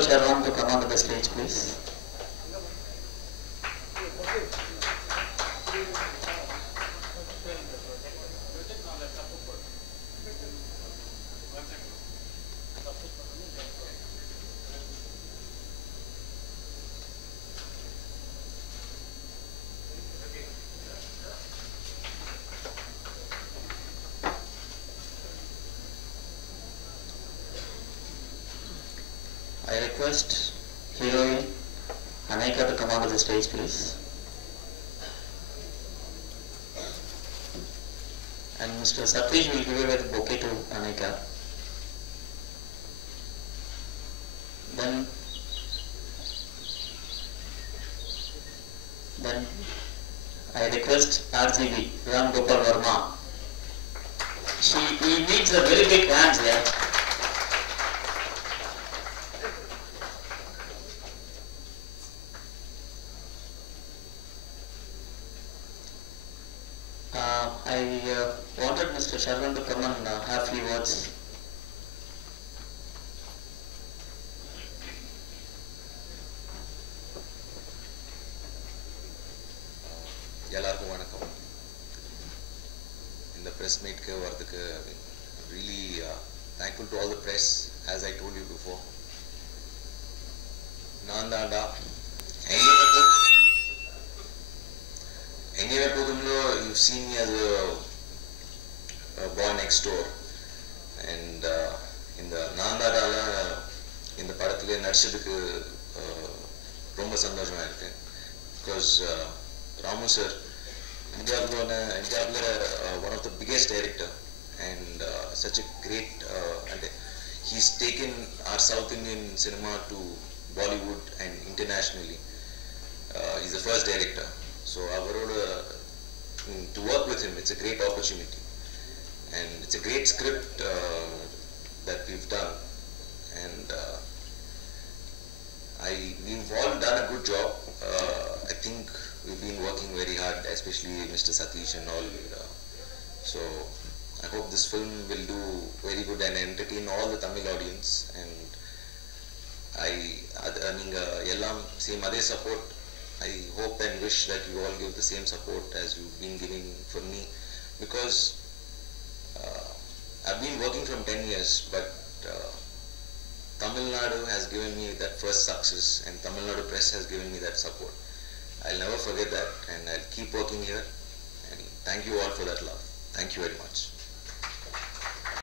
Kishore Sharma to come onto the stage, please. I request heroine Anaika to come onto the stage, please. And Mr. Satish will give away the bouquet to Anaika. Then I request RGB Ram Gopal Verma. He needs a very big hand here. I wanted Mr. Sharvan to come and have few words. எல்லாருக்கும் வணக்கம். இந்த press meet க்கு வரதுக்கு really thankful to all the press, as I told you before. நான் தாண்டா எங்கே போதும்லோ you've seen me as a boy next door, and இந்த நான்தாடால இந்த படத்துல நடிச்சதுக்கு ரொம்ப சந்தோஷமா இருக்கு. Because Ramu sir, India one of the biggest director, and such a great and he's taken our South Indian cinema to Bollywood and internationally. He's the first director, so to work with him, it's a great opportunity, and it's a great script that we've done, and we've all done a good job. I think we've been working very hard, especially Mr. Satish and all. So I hope this film will do very good and entertain all the Tamil audience. And same other support. I hope and wish that you all give the same support as you've been giving for me, because I've been working from 10 years, but Tamil Nadu has given me that first success, and Tamil Nadu press has given me that support. I'll never forget that, and I'll keep working here, and thank you all for that love. Thank you very much.